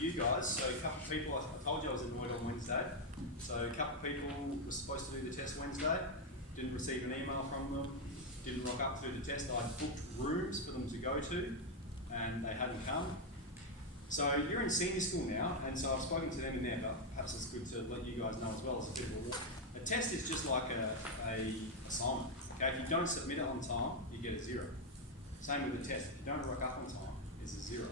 you guys. So a couple of people, I told you I was annoyed on Wednesday. So a couple of people were supposed to do the test Wednesday, didn't receive an email from them, didn't rock up to do the test. I booked rooms for them to go to, and they hadn't come. So you're in senior school now, and so I've spoken to them in there, but perhaps it's good to let you guys know as well as a bit of a warning. A test is just like a assignment. Okay, if you don't submit it on time, you get a 0. Same with the test. If you don't rock up on time, it's a 0.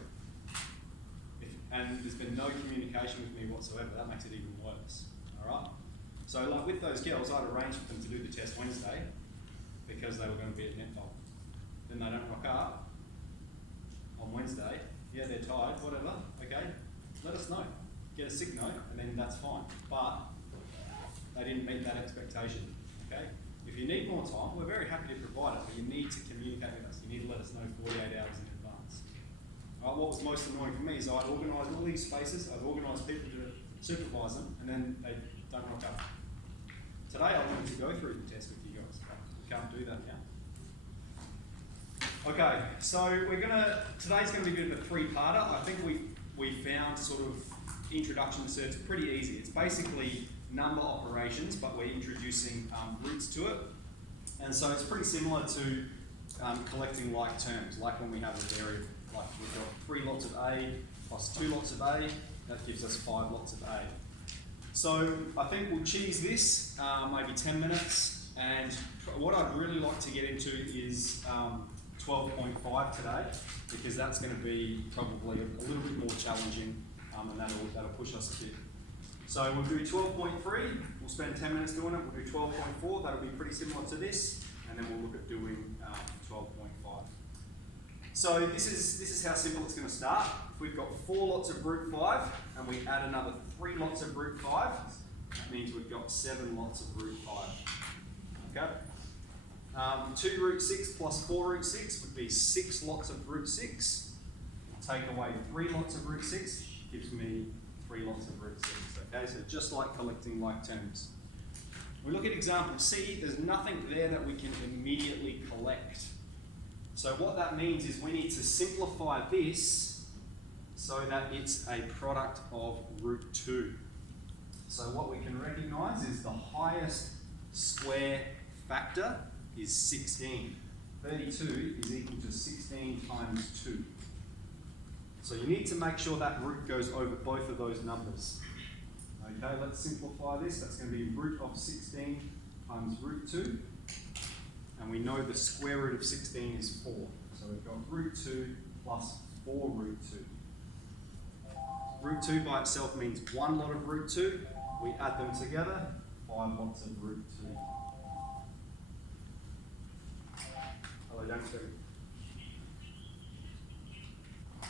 And there's been no communication with me whatsoever. That makes it even worse. All right. So like with those girls, I'd arranged for them to do the test Wednesday because they were going to be at netball. Then they don't rock up on Wednesday. Yeah, they're tired. Whatever. Okay. Let us know. Get a sick note, and then that's fine. But they didn't meet that expectation. Okay. If you need more time, we're very happy to provide it, but you need to communicate with us. You need to let us know 48 hours in advance. What was most annoying for me is I'd organised all these spaces, I'd organised people to supervise them, and then they don't rock up. Today I wanted to go through the test with you guys, but we can't do that now. Okay, so today's going to be a bit of a three-parter. I think we found sort of introduction to surds pretty easy. It's basically number operations, but we're introducing roots to it. And so it's pretty similar to collecting like terms, like when we have a variable. Like we've got 3 lots of A plus 2 lots of A, that gives us 5 lots of A. So I think we'll cheese this, maybe 10 minutes, and what I'd really like to get into is 12.5 today, because that's going to be probably a little bit more challenging, and that'll push us a bit. So we'll do 12.3, we'll spend 10 minutes doing it, we'll do 12.4, that'll be pretty similar to this, and then we'll look at doing 12.5. So this is how simple it's going to start. If we've got 4 lots of root 5 and we add another 3 lots of root 5, that means we've got 7 lots of root 5. Okay? 2 root 6 plus 4 root 6 would be 6 lots of root 6. Take away 3 lots of root 6 gives me 3 lots of root 6. Okay, so just like collecting like terms. We look at example C, there's nothing there that we can immediately collect. So what that means is we need to simplify this so that it's a product of root 2. So what we can recognise is the highest square factor is 16. 32 is equal to 16 times 2. So you need to make sure that root goes over both of those numbers. Okay, let's simplify this. That's going to be root of 16 times root 2. And we know the square root of 16 is 4. So we've got root 2 plus 4 root 2. Root 2 by itself means 1 lot of root 2. We add them together, 5 lots of root 2. Hello, don't speak.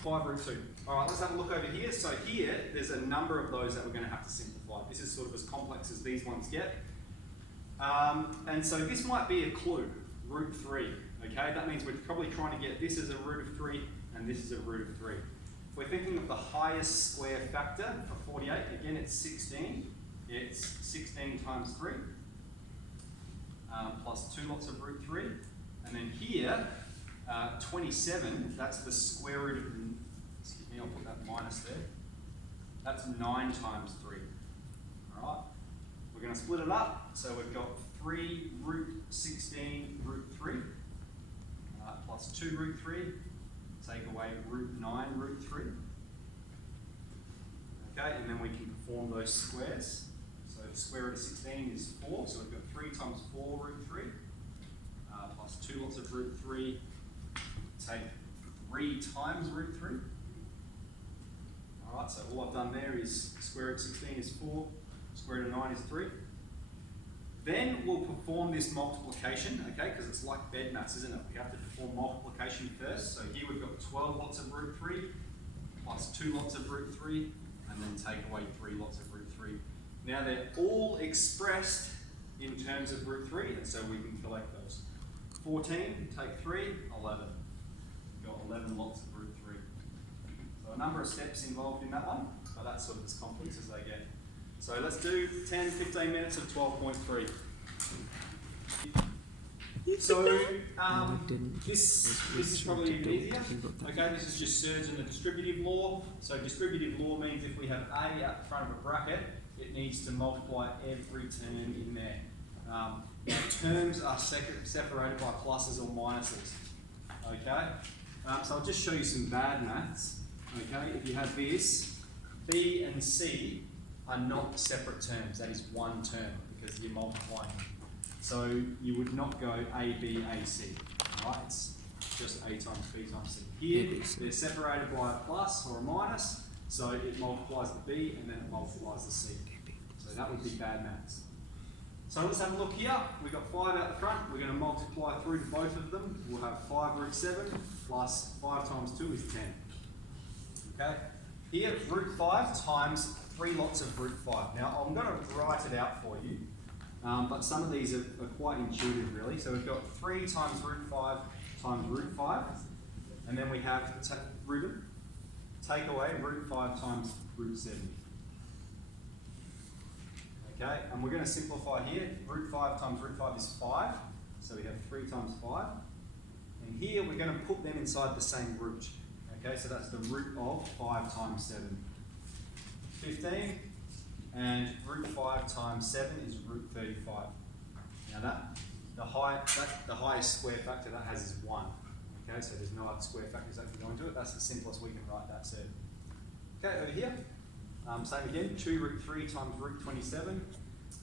5 root 2. All right, let's have a look over here. So here, there's a number of those that we're going to have to simplify. This is sort of as complex as these ones get. And so this might be a clue, root 3, okay? That means we're probably trying to get this as a root of 3 and this is a root of 3. If we're thinking of the highest square factor for 48, again it's 16. It's 16 times 3 plus 2 lots of root 3. And then here, 27, that's the square root of, excuse me, I'll put that minus there. That's 9 times 3, all right? We're going to split it up, so we've got 3 root 16 root 3 plus 2 root 3, take away root 9 root 3. Okay, and then we can perform those squares. So the square root of 16 is 4, so we've got 3 times 4 root 3 plus 2 lots of root 3, take 3 times root 3. Alright, so all I've done there is square root of 16 is 4, square root of 9 is 3. Then we'll perform this multiplication, okay, because it's like bed maths, isn't it? We have to perform multiplication first. So here we've got 12 lots of root 3 plus 2 lots of root 3, and then take away 3 lots of root 3. Now they're all expressed in terms of root 3, and so we can collect those. 14, take 3, 11. We've got 11 lots of root 3. So a number of steps involved in that one, but that's sort of as complex as they get. So let's do 10, 15 minutes of 12.3. So this is probably even easier. Okay, this is just surds in the distributive law. So distributive law means if we have A at the front of a bracket, it needs to multiply every term in there. Now terms are separated by pluses or minuses. Okay, so I'll just show you some bad maths. Okay, if you have this, B and C are not separate terms. That is one term because you're multiplying them. So you would not go A, B, A, C, right? It's just A times B times C. Here, they're separated by a plus or a minus, so it multiplies the B and then it multiplies the C. So that would be bad maths. So let's have a look here. We've got 5 out the front. We're going to multiply through to both of them. We'll have 5 root 7 plus 5 times 2 is 10. Okay? Here, root 5 times 3 lots of root 5. Now, I'm going to write it out for you. But some of these are quite intuitive, really. So we've got 3 times root 5 times root 5. And then we have take away root 5 times root 7. Okay, and we're going to simplify here. Root 5 times root 5 is 5. So we have 3 times 5. And here we're going to put them inside the same root. Okay, so that's the root of 5 times 7. 15. And root 5 times 7 is root 35. Now the highest square factor that has is 1. Okay, so there's no other square factors that can go into it. That's the simplest we can write that surd. Okay, over here, same again, 2 root 3 times root 27.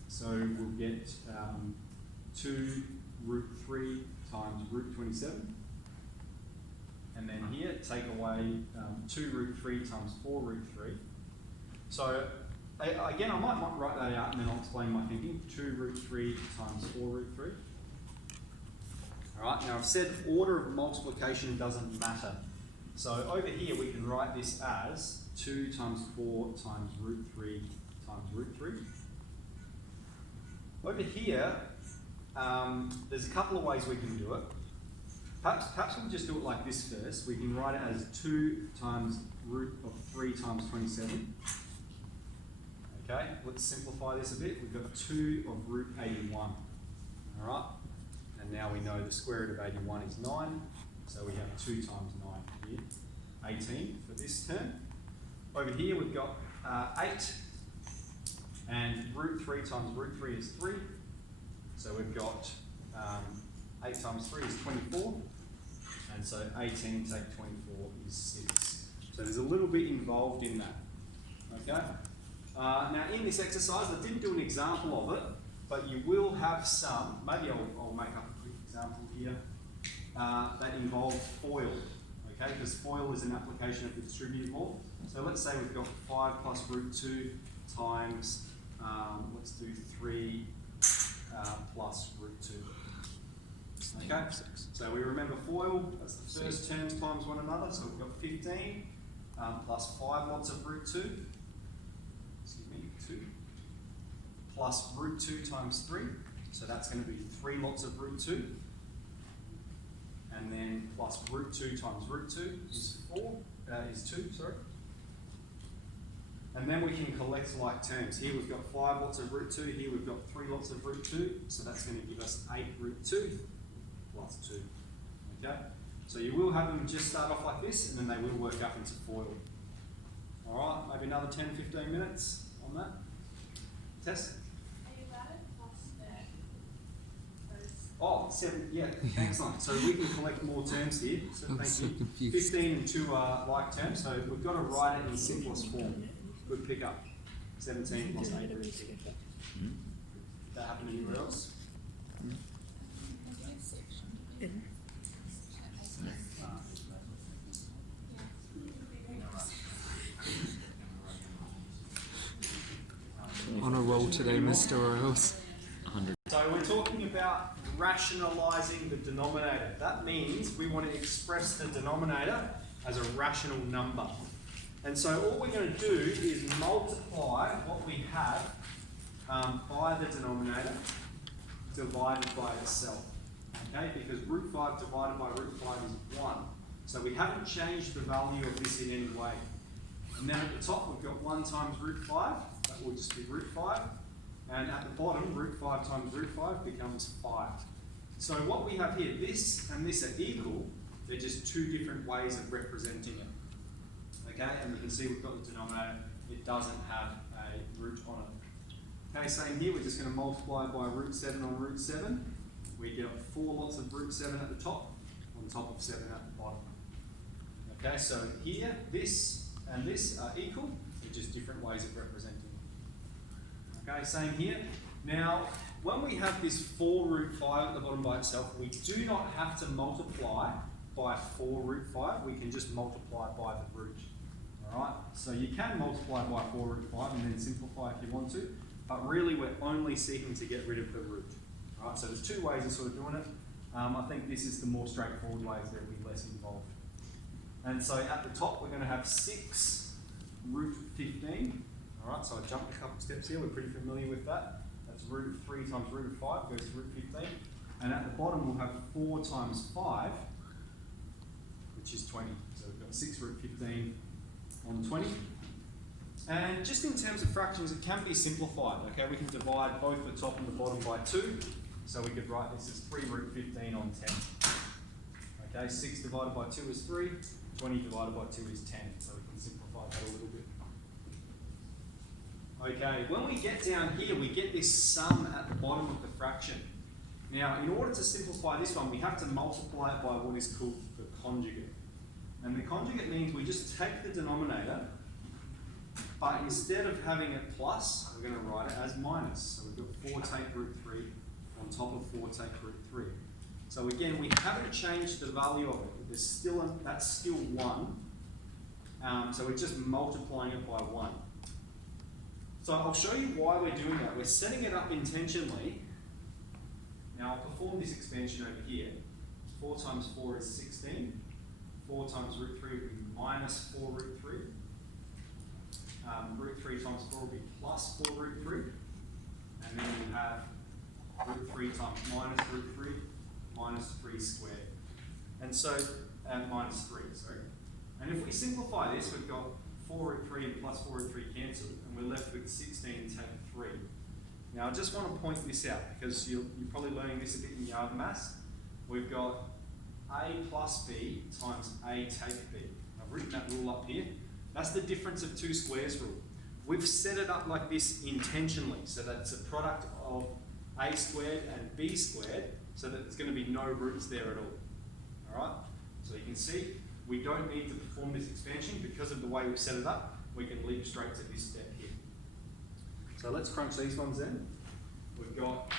So we'll get 2 root 3 times root 27. And then here, take away 2 root 3 times 4 root 3. So again, I might write that out and then I'll explain my thinking. 2 root 3 times 4 root 3. Alright, now I've said order of multiplication doesn't matter. So over here we can write this as 2 times 4 times root 3 times root 3. Over here, there's a couple of ways we can do it. Perhaps we'll just do it like this first. We can write it as 2 times root of 3 times 27. Okay, let's simplify this a bit. We've got 2 of root 81. All right, and now we know the square root of 81 is 9, so we have 2 times 9 here, 18 for this term. Over here we've got 8, and root 3 times root 3 is 3, so we've got 8 times 3 is 24, and so 18 take 24 is 6. So there's a little bit involved in that, okay? Now in this exercise, I didn't do an example of it, but you will have some, maybe I'll make up a quick example here, that involve FOIL, okay, because FOIL is an application of the distributive law. So let's say we've got 5 plus root 2 times, let's do 3 plus root 2. Okay, so we remember FOIL, that's the first terms times one another, so we've got 15 plus 5 lots of root 2. 2 plus root 2 times 3, so that's going to be 3 lots of root 2, and then plus root 2 times root 2 is 2, sorry. And then we can collect like terms. Here we've got 5 lots of root 2, here we've got 3 lots of root 2, so that's going to give us 8 root 2 plus 2. Okay, so you will have them just start off like this, and then they will work up into FOIL. All right, maybe another 10-15 minutes on that. Tess? Are you allowed to plus those? Oh, 7, yeah, excellent. So we can collect more terms here. So thank you. Confused. 15 and 2 are like terms, so we've got to write it in simplest form. Good pickup. 17 plus 8 root 2. That happen anywhere else? On a roll today, Mr. Oils. 100. So we're talking about rationalising the denominator. That means we want to express the denominator as a rational number. And so all we're going to do is multiply what we have by the denominator divided by itself. Okay, because root 5 divided by root 5 is 1. So we haven't changed the value of this in any way. And then at the top we've got 1 times root 5. That will just be root 5. And at the bottom, root 5 times root 5 becomes 5. So what we have here, this and this are equal, they're just two different ways of representing it. Okay, and you can see we've got the denominator, it doesn't have a root on it. Okay, same here, we're just going to multiply by root 7 on root 7. We get 4 lots of root 7 at the top, on top of 7 at the bottom. Okay, so here, this and this are equal, they're just different ways of representing it. Okay, same here. Now, when we have this 4 root 5 at the bottom by itself, we do not have to multiply by 4 root 5, we can just multiply by the root. Alright, so you can multiply by 4 root 5 and then simplify if you want to, but really we're only seeking to get rid of the root. Alright, so there's two ways of sort of doing it. I think this is the more straightforward way, so there'll be less involved. And so at the top we're going to have 6 root 15. Alright, so I jumped a couple steps here, we're pretty familiar with that. That's root 3 times root of 5 goes to root 15. And at the bottom we'll have 4 times 5, which is 20. So we've got 6 root 15 on 20. And just in terms of fractions, it can be simplified. Okay, we can divide both the top and the bottom by 2. So we could write this as 3 root 15 on 10. Okay, 6 divided by 2 is 3, 20 divided by 2 is 10. So we can simplify that a little bit. Okay, when we get down here, we get this sum at the bottom of the fraction. Now, in order to simplify this one, we have to multiply it by what is called the conjugate. And the conjugate means we just take the denominator, but instead of having it plus, we're going to write it as minus. So we've got 4 take root 3 on top of 4 take root 3. So again, we haven't changed the value of it. There's still that's still 1. So we're just multiplying it by 1. So I'll show you why we're doing that. We're setting it up intentionally. Now I'll perform this expansion over here. 4 times 4 is 16. 4 times root 3 would be minus 4 root 3. Root 3 times 4 will be plus 4 root 3. And then you have root 3 times minus root 3, minus 3 squared. And so, minus 3, sorry. And if we simplify this, we've got 4 root 3 and plus 4 root 3 cancelled, and we're left with 16 take 3. Now I just want to point this out, because you're probably learning this a bit in yard maths. We've got a plus b times a take b. I've written that rule up here. That's the difference of 2 squares rule. We've set it up like this intentionally, so that it's a product of a squared and b squared, so that there's going to be no roots there at all. Alright? So you can see, we don't need to perform this expansion because of the way we've set it up. We can leap straight to this step here. So let's crunch these ones in. We've got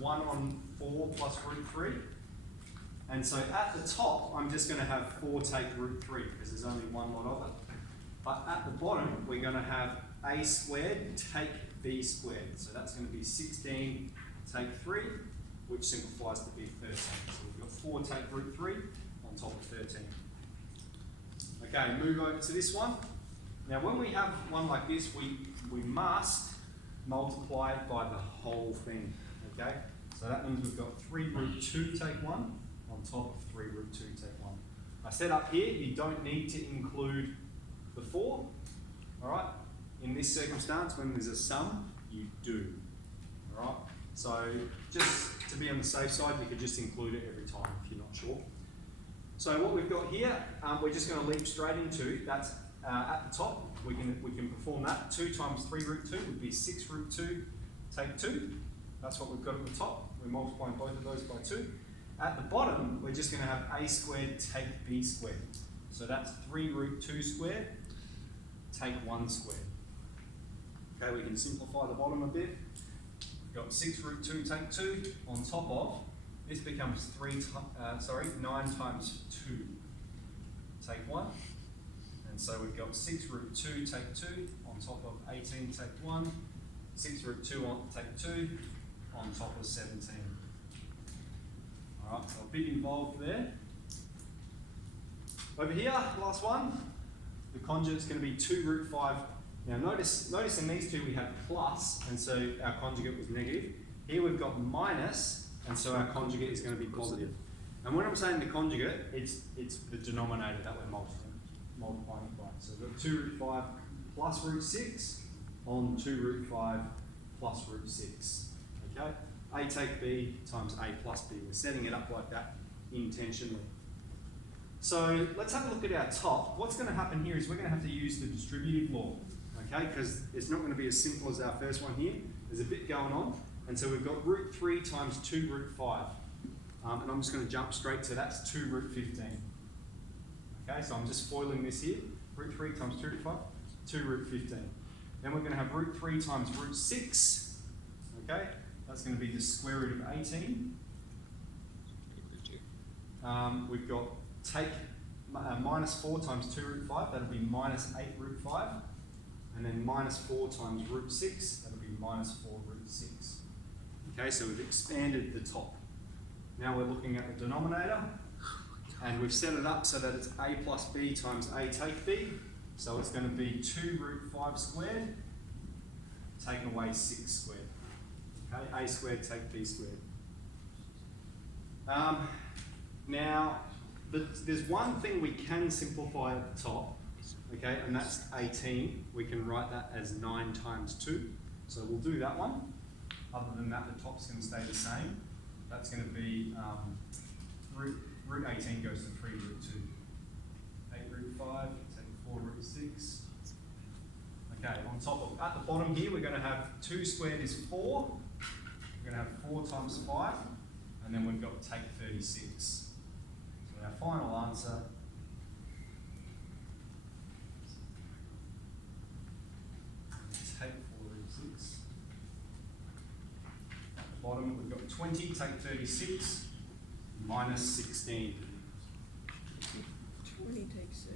1 on 4 plus root 3. And so at the top, I'm just going to have 4 take root 3 because there's only one lot of it. But at the bottom, we're going to have a squared take b squared. So that's going to be 16 take 3, which simplifies to be 13. So we've got 4 take root 3 on top of 13. Okay, move over to this one. Now when we have one like this, we must multiply it by the whole thing. Okay? So that means we've got 3 root 2 take 1 on top of 3 root 2 take 1. I said up here, you don't need to include the 4. Alright? In this circumstance, when there's a sum, you do. Alright? So just to be on the safe side, you could just include it every time if you're not sure. So what we've got here, we're just going to leap straight into, that's at the top, we can perform that. 2 times 3 root 2 would be 6 root 2 take 2. That's what we've got at the top. We're multiplying both of those by 2. At the bottom, we're just going to have a squared take b squared. So that's 3 root 2 squared take 1 squared. Okay, we can simplify the bottom a bit. We've got 6 root 2 take 2 on top of, this becomes 9 times 2 take 1. And so we've got 6 root 2 take 2 on top of 18 take 1. 6 root 2 take 2 on top of 17. Alright, so a bit involved there. Over here, last one, the conjugate's going to be 2 root 5. Now notice in these two we had plus, and so our conjugate was negative. Here we've got minus, and so our conjugate is going to be positive. And when I'm saying the conjugate, it's the denominator that we're multiplying it by. So we've got 2 root 5 plus root 6 on 2 root 5 plus root 6. Okay? A take B times A plus B. We're setting it up like that intentionally. So let's have a look at our top. What's going to happen here is we're going to have to use the distributive law, okay? Because it's not going to be as simple as our first one here. There's a bit going on. And so we've got root 3 times 2 root 5. And I'm just going to jump straight to that's 2 root 15. Okay, so I'm just foiling this here. Root 3 times 2 root 5, 2 root 15. Then we're going to have root 3 times root 6. Okay, that's going to be the square root of 18. We've got take minus 4 times 2 root 5, that'll be minus 8 root 5. And then minus 4 times root 6, that'll be minus 4 root 6. Okay, so we've expanded the top. Now we're looking at the denominator, and we've set it up so that it's A plus B times A take B. So it's going to be 2 root 5 squared, taken away 6 squared. Okay, A squared take B squared. Now, there's one thing we can simplify at the top, okay, and that's 18. We can write that as 9 times 2. So we'll do that one. Other than that, the top's going to stay the same. That's going to be root 18 goes to 3 root 2. 8 root 5, take 4 root 6. Okay, on top of, at the bottom here, we're going to have 2 squared is 4. We're going to have 4 times 5, and then we've got take 36. So our final answer take 4 root 6. At the bottom, we've got 20, take 36, minus 16. 20 take 6.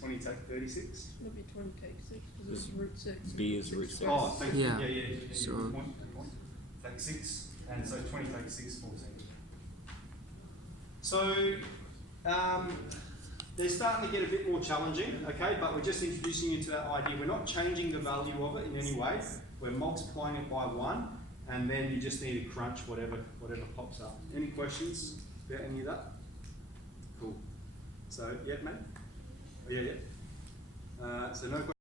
20 take 36? It'll be 20 take 6 because it's root 6. B is root 6. Oh, thank you. Yeah. Yeah. So- Good point. Take 6, and so 20 take 6, 14. So, they're starting to get a bit more challenging, okay, but we're just introducing you to that idea. We're not changing the value of it in any way. We're multiplying it by 1, and then you just need to crunch whatever pops up. Any questions about any of that? Cool. So, yeah, mate? Oh, yeah. So no questions.